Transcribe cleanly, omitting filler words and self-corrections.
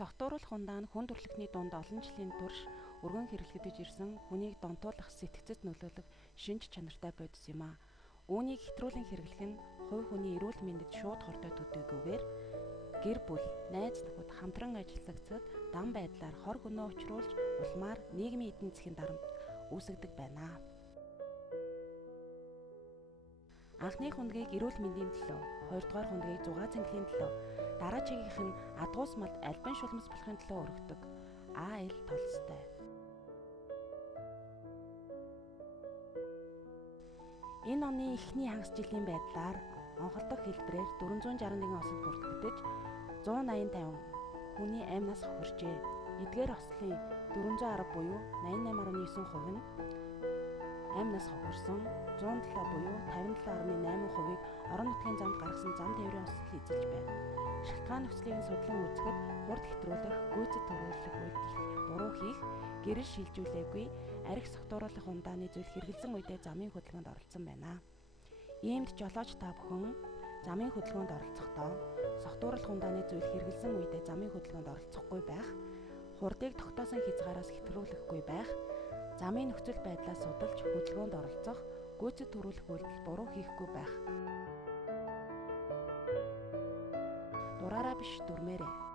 Согтууруулах ундаа нь хүн төрөлхтний дунд олон жилийн турш өргөн хэрэглэгдэж ирсэн хүнийг донтуулах, сэтгцэд нөлөөлөх шинж чанартай бодис юм а. Үүнийг хэтрүүлэн хэрэглэх нь хувь хүний эрүүл мэндэд шууд хордой төдийгүйгээр гэр бүл, найз нөхөд хамтран ажиллагцад дан байдлаар хор гөнөө учруулж улмаар нийгмийн эдийн засгийн дарамт үүсгдэг байна. Анхны хүндгийг эрүүл мэндийн төлөө, хоёрдугаар хүндгийг зугаа цэнгэлийн төлөө, дараачихийнх нь адгуус малд альбан шулмас болохын төлөө өргөдөг. А.Л. Толстой. Энэ оны эхний хагас жилийн байдлаар онхолдох хэлбэрээр 461 осод бүртгэгдэж 180-50 хүний амнаас хохирчээ. Эдгээр ослын 410 буюу 88.9% нь амнаас хохирсон, 107 буюу 57.8%-ийг орон нутгийн замд гаргасан зам тээврийн ослол эзэлж байна. Шалтгаан нөхцөлийг нь судлан үзэхэд хурд хэтрүүлэх, гүйцэд төрүүлэх үйлдэл буруу хийх, гэрэл шилжүүлээгүй, архи согтууруулах ундааны зүйл хэрэгэлсэн үедээ замын хөдөлгөөнд оролцсон байна. Иймд жолооч та бүхэн замын хөдөлгөөнд оролцохдоо согтууруулах ундааны зүйл хэрэгэлсэн үедээ замын хөдөлгөөнд оролцохгүй байх, хурдыг тогтоосон хязгаараас хэтрүүлэхгүй байх, замын нөхцөл байдлаа судалж хөдөлгөөнд оролцох, гүйцэд төрүүлэх үйлдэл буруу хийхгүй байх. Дураараа биш дүрмээрээ.